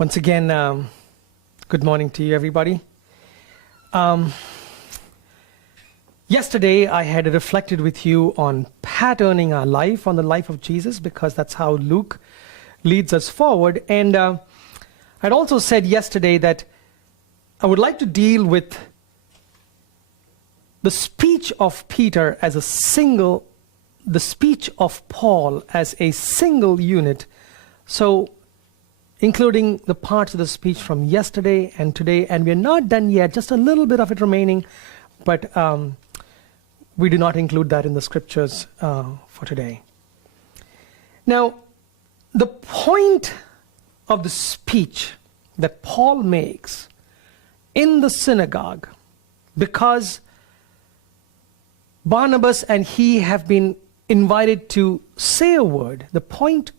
Once again, good morning to you, everybody. Yesterday, I had reflected with you on patterning our life on the life of Jesus, because that's how Luke leads us forward. And I'd also said yesterday that I would like to deal with the speech of Peter as a single, the speech of Paul as a single unit. So, including the parts of the speech from yesterday and today, and we're not done yet, just a little bit of it remaining, but we do not include that in the scriptures for today. Now, the point of the speech that Paul makes in the synagogue, because Barnabas and he have been invited to say a word, the point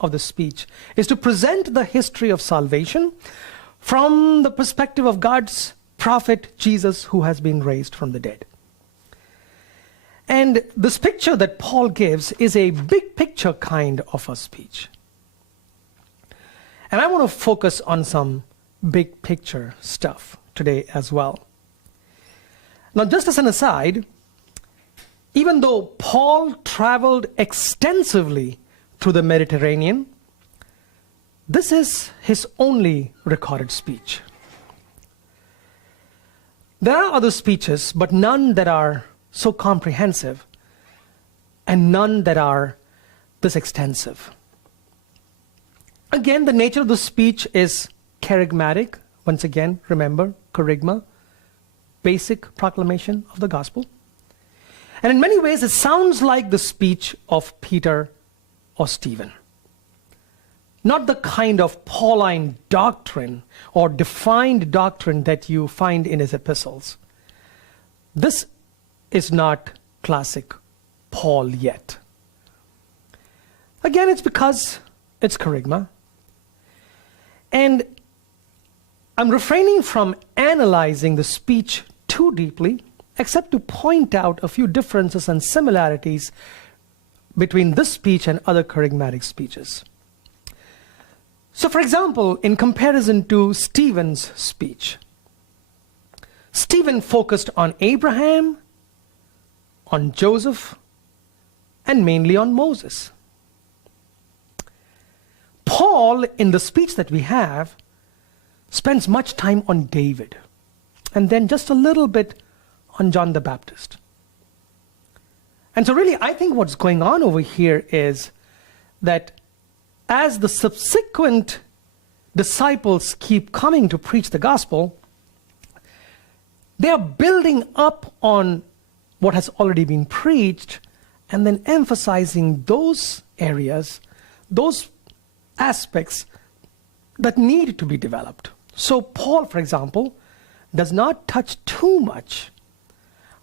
of the speech is to present the history of salvation from the perspective of God's prophet Jesus, who has been raised from the dead. And this picture that Paul gives is a big picture kind of a speech. And I want to focus on some big picture stuff today as well. Now, just as an aside, even though Paul traveled extensively through the Mediterranean, this is his only recorded speech. There are other speeches, but none that are so comprehensive, and none that are this extensive. Again, the nature of the speech is kerygmatic. Once again, remember, kerygma, basic proclamation of the gospel. And in many ways, it sounds like the speech of Peter or Stephen. Not the kind of Pauline doctrine or defined doctrine that you find in his epistles. This is not classic Paul yet. Again, it's because it's kerygma. And I'm refraining from analyzing the speech too deeply, except to point out a few differences and similarities between this speech and other kerygmatic speeches. So, for example, in comparison to Stephen's speech, Stephen focused on Abraham, on Joseph, and mainly on Moses. Paul, in the speech that we have, spends much time on David, and then just a little bit on John the Baptist. And so really, I think what's going on over here is that as the subsequent disciples keep coming to preach the gospel, they are building up on what has already been preached and then emphasizing those areas, those aspects that need to be developed. So Paul, for example, does not touch too much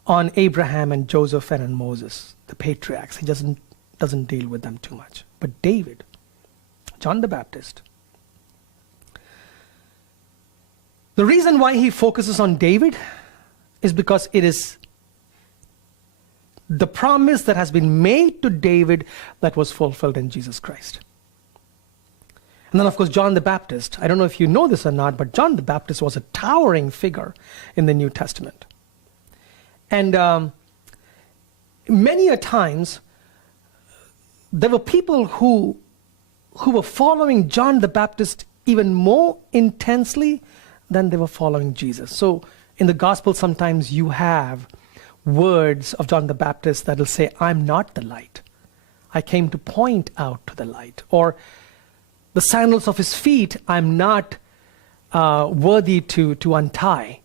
on Abraham and Joseph and on Moses, the patriarchs. He doesn't deal with them too much. But David, John the Baptist. The reason why he focuses on David is because it is the promise that has been made to David that was fulfilled in Jesus Christ. And then, of course, John the Baptist. I don't know if you know this or not, but John the Baptist was a towering figure in the New Testament. And many a times, there were people who were following John the Baptist even more intensely than they were following Jesus. So in the gospel, sometimes you have words of John the Baptist that will say, I'm not the light. I came to point out to the light. Or the sandals of his feet, I'm not worthy to untie.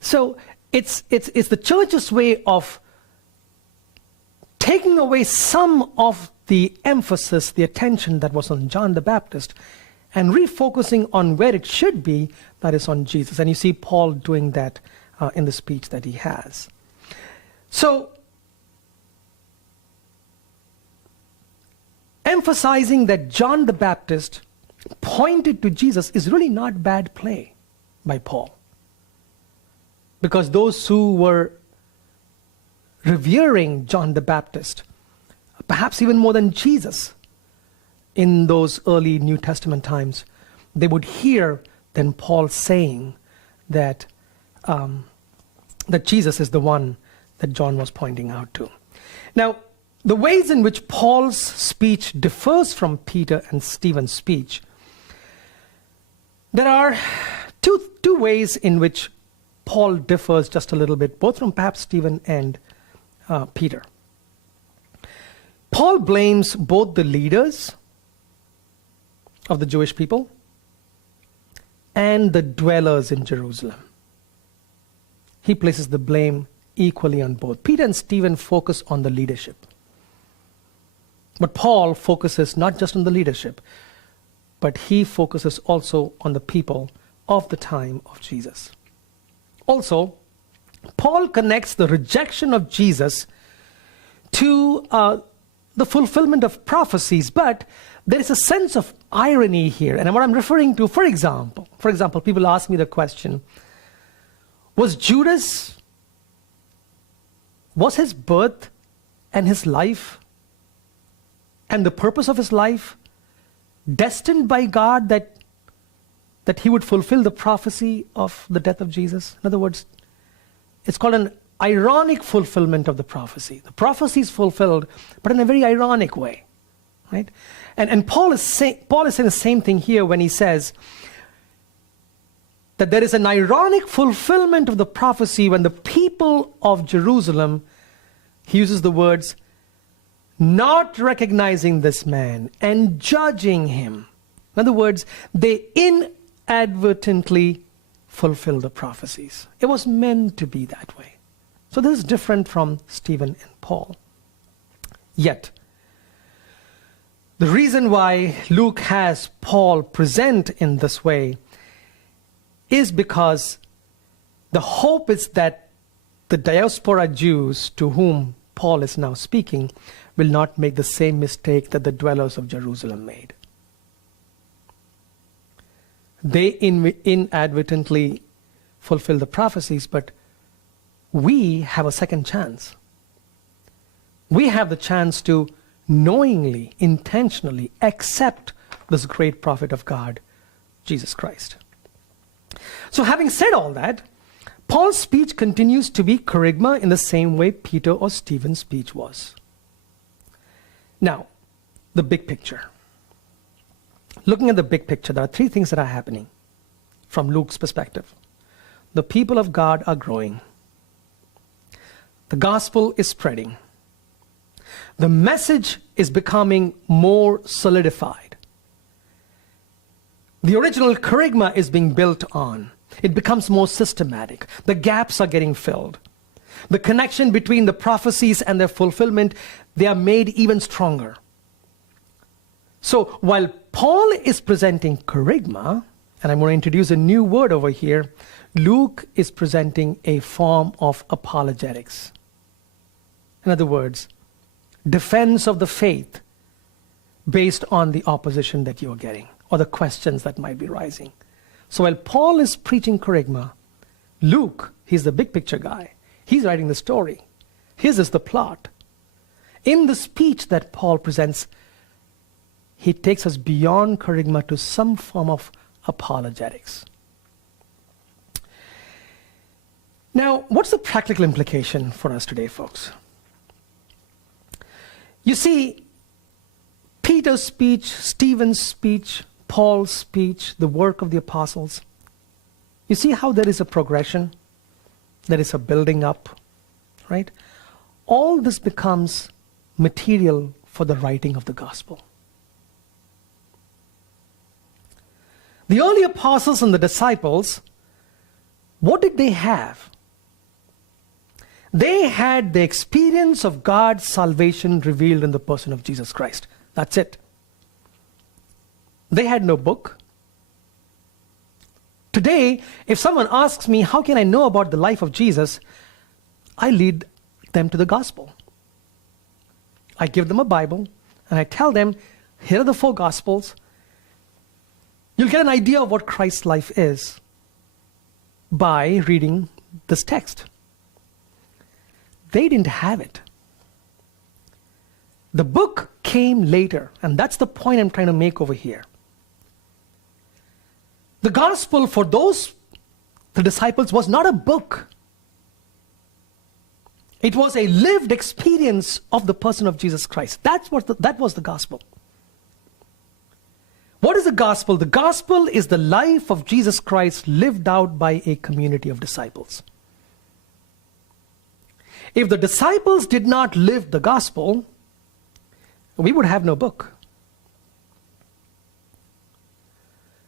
So it's the church's way of taking away some of the emphasis, the attention that was on John the Baptist, and refocusing on where it should be, that is on Jesus. And you see Paul doing that in the speech that he has. So, emphasizing that John the Baptist pointed to Jesus is really not bad play by Paul. Because those who were revering John the Baptist, perhaps even more than Jesus in those early New Testament times, they would hear then Paul saying that, that Jesus is the one that John was pointing out to. Now, the ways in which Paul's speech differs from Peter and Stephen's speech, there are two ways in which Paul differs just a little bit, both from perhaps Stephen and Peter. Paul blames both the leaders of the Jewish people and the dwellers in Jerusalem. He places the blame equally on both. Peter and Stephen focus on the leadership. But Paul focuses not just on the leadership, but he focuses also on the people of the time of Jesus. Also, Paul connects the rejection of Jesus to the fulfillment of prophecies, but there is a sense of irony here. And what I'm referring to, for example, people ask me the question, was his birth and his life and the purpose of his life destined by God that he would fulfill the prophecy of the death of Jesus? In other words, it's called an ironic fulfillment of the prophecy. The prophecy is fulfilled, but in a very ironic way, right? And Paul is saying the same thing here when he says that there is an ironic fulfillment of the prophecy when the people of Jerusalem, he uses the words, not recognizing this man and judging him. In other words, they inadvertently fulfill the prophecies. It was meant to be that way. So this is different from Stephen and Paul. Yet, the reason why Luke has Paul present in this way is because the hope is that the diaspora Jews to whom Paul is now speaking will not make the same mistake that the dwellers of Jerusalem made. They inadvertently fulfill the prophecies, but we have a second chance. We have the chance to knowingly, intentionally accept this great prophet of God, Jesus Christ. So having said all that, Paul's speech continues to be kerygma in the same way Peter or Stephen's speech was. Now, the big picture. Looking at the big picture, there are three things that are happening from Luke's perspective. The people of God are growing. The gospel is spreading. The message is becoming more solidified. The original kerygma is being built on. It becomes more systematic. The gaps are getting filled. The connection between the prophecies and their fulfillment, they are made even stronger. So while Paul is presenting kerygma, and I'm going to introduce a new word over here, Luke is presenting a form of apologetics. In other words, defense of the faith based on the opposition that you're getting or the questions that might be rising. So while Paul is preaching kerygma, Luke, he's the big picture guy. He's writing the story. His is the plot. In the speech that Paul presents, he takes us beyond kerygma to some form of apologetics. Now, what's the practical implication for us today, folks? You see, Peter's speech, Stephen's speech, Paul's speech, the work of the apostles, you see how there is a progression, there is a building up, right? All this becomes material for the writing of the gospel. The early apostles and the disciples, what did they have? They had the experience of God's salvation revealed in the person of Jesus Christ. That's it. They had no book. Today, if someone asks me, how can I know about the life of Jesus? I lead them to the gospel. I give them a Bible, and I tell them, here are the 4 gospels. You'll get an idea of what Christ's life is by reading this text. They didn't have it. The book came later, and that's the point I'm trying to make over here. The gospel for the disciples, was not a book. It was a lived experience of the person of Jesus Christ. That was the gospel. What is the gospel? The gospel is the life of Jesus Christ lived out by a community of disciples. If the disciples did not live the gospel, we would have no book.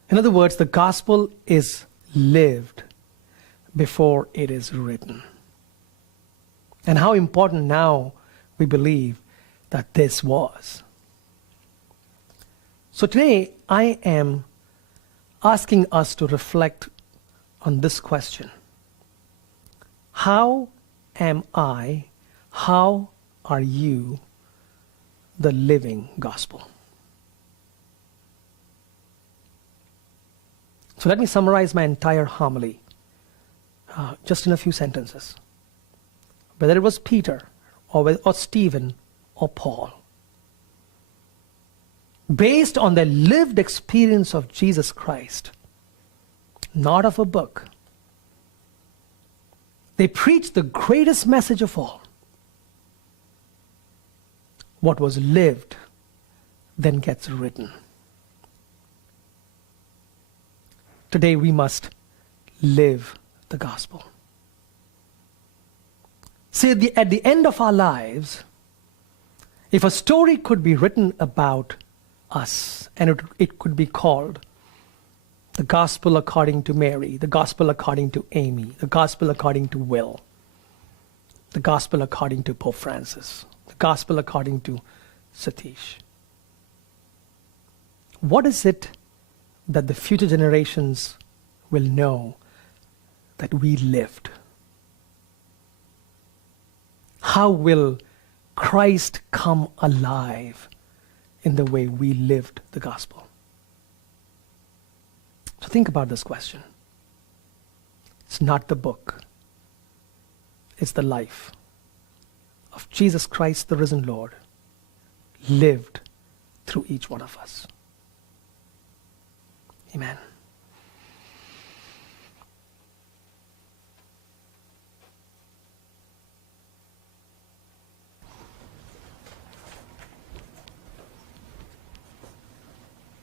In other words, the gospel is lived before it is written. And how important now we believe that this was. So today I am asking us to reflect on this question. How am I, how are you the living gospel? So let me summarize my entire homily just in a few sentences. Whether it was Peter or Stephen or Paul, based on their lived experience of Jesus Christ, not of a book, they preached the greatest message of all. What was lived then gets written. Today we must live the gospel. See, at the end of our lives, if a story could be written about us, and it could be called the gospel according to Mary, the gospel according to Amy, the gospel according to Will, the gospel according to Pope Francis, the gospel according to Satish. What is it that the future generations will know that we lived? How will Christ come alive in the way we lived the gospel? So think about this question. It's not the book. It's the life of Jesus Christ, the risen Lord, lived through each one of us. Amen.